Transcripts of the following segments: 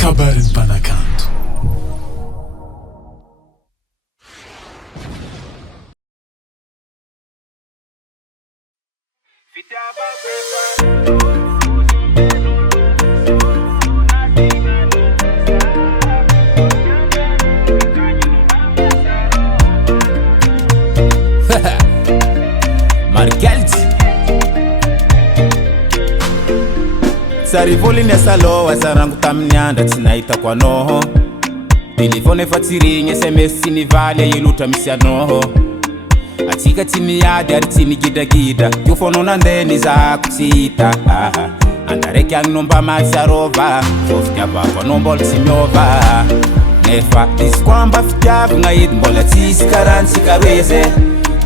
kabarin panakanto. Sarivoli nessa loa sarangu tamnyanda tinaita kwa noho Telefone fatirinye SMS ni vale yiluta misia noho Atika timi yadi aritini gida gida Yufono nandeni za kutita Andareki ang nomba matsarova Foftia vapa nombol timyova Nefa diskwamba fitiavu ngaid mbola tisikaransi kareze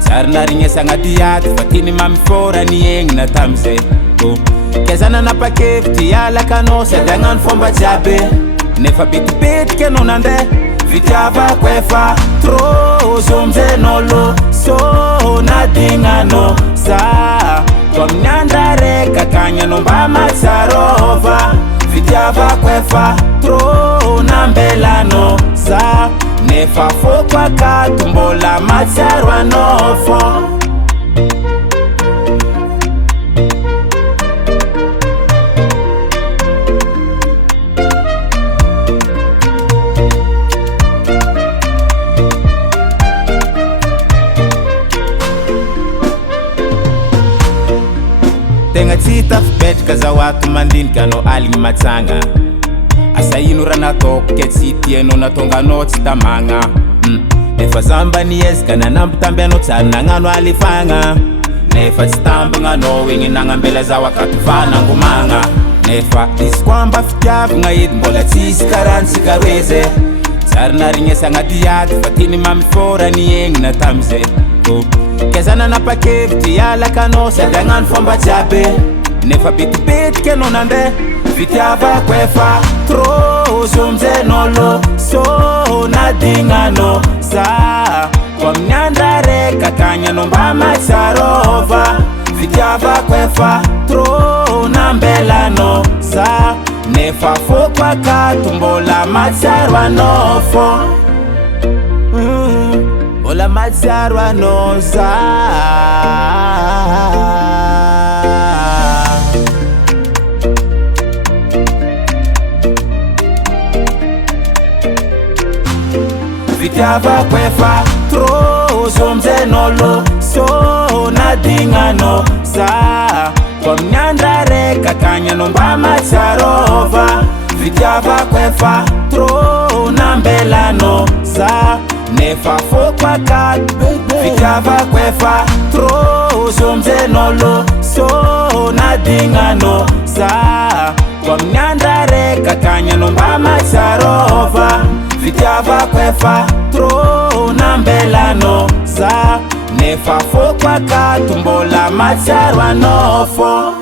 Sarna rinye sangadiyat fatini mamifora ni yeng na tamze Kezana na pakefti ya lakano sedangan fomba jabe Nefa bitu bit kenonande Vitiava kwefa Tro zomze nolo So na dingano Sa Kwa mnyandare kakanya nomba matsarova Vitiava kwefa Tro na mbelano Sa Nefa fokwa katumbola matsarwa nofo Tenga tita fbet kaza watu mandin kano aling matsanga Asa inu ranato ketsiti eno natonga no titamanga Nefa zamba ni kana nambutambi ano tsana ngano alifanga Nefa titamba ngano wingi nanga mbele za wakatufana ngumanga Nefa iskwamba fitiavu ngaid mbola tisikaransi karweze Tsarna ringesa ngadiyati fatini mamifora ni yeng na tamze Kezana na pakefti ya lakano sedangan fomba jabe Nefa bitu bit kenonande Vitiava kwefa Tro zomze nolo So na dingano Sa Kwa mnyandare kakanya nomba matsarova Vitiava kwefa Tro na mbelano Sa Nefa fokwa katumbola matsarwa nofo Ola matsarwa noza Vitiava kwefa Tro zomze nolo So na dingano Sa Kwa mnyandare kakanya nomba matsarova Vitiava kwefa Tro na mbelano Sa Nefa fokwa kat Vitiava kwefa Tro zomze nolo So na dingano Sa Kwa mnyandare kakanya nomba matsarova Vitiava kwefa Tro na mbelano Sa Nefa fokwa katumbola matsarwa nofo